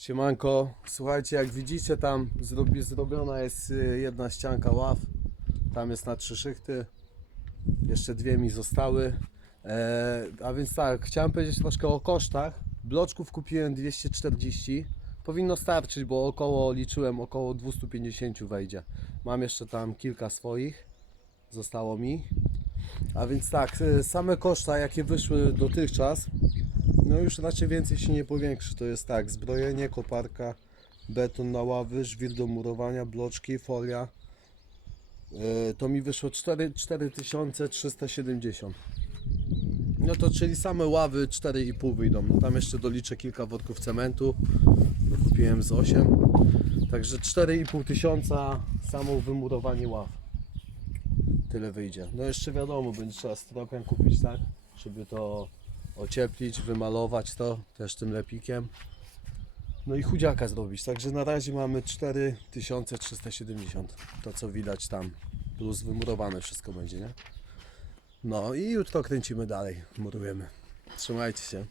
Siemanko, słuchajcie, jak widzicie tam zrobi, zrobiona jest y, jedna ścianka ław. Tam jest na trzy szychty. Jeszcze dwie mi zostały. E, a więc tak, chciałem powiedzieć troszkę o kosztach. Bloczków kupiłem 240. Powinno starczyć, bo około liczyłem około 250 wejdzie. Mam jeszcze tam kilka swoich. Zostało mi. A więc tak, y, same koszta jakie wyszły dotychczas no już raczej więcej się nie powiększy. To jest tak, zbrojenie, koparka, beton na ławy, żwir do murowania, bloczki, folia. Yy, to mi wyszło 4, 4370. No to czyli same ławy 4,5 wyjdą. No tam jeszcze doliczę kilka worków cementu. Kupiłem z 8. Także 4,5 tysiąca samo wymurowanie ław. Tyle wyjdzie. No jeszcze wiadomo, będzie trzeba stropian kupić, tak? Żeby to ocieplić, wymalować to też tym lepikiem. No i chudziaka zrobić. Także na razie mamy 4370. To co widać tam. Plus wymurowane wszystko będzie, nie? No i jutro kręcimy dalej. Murujemy. Trzymajcie się.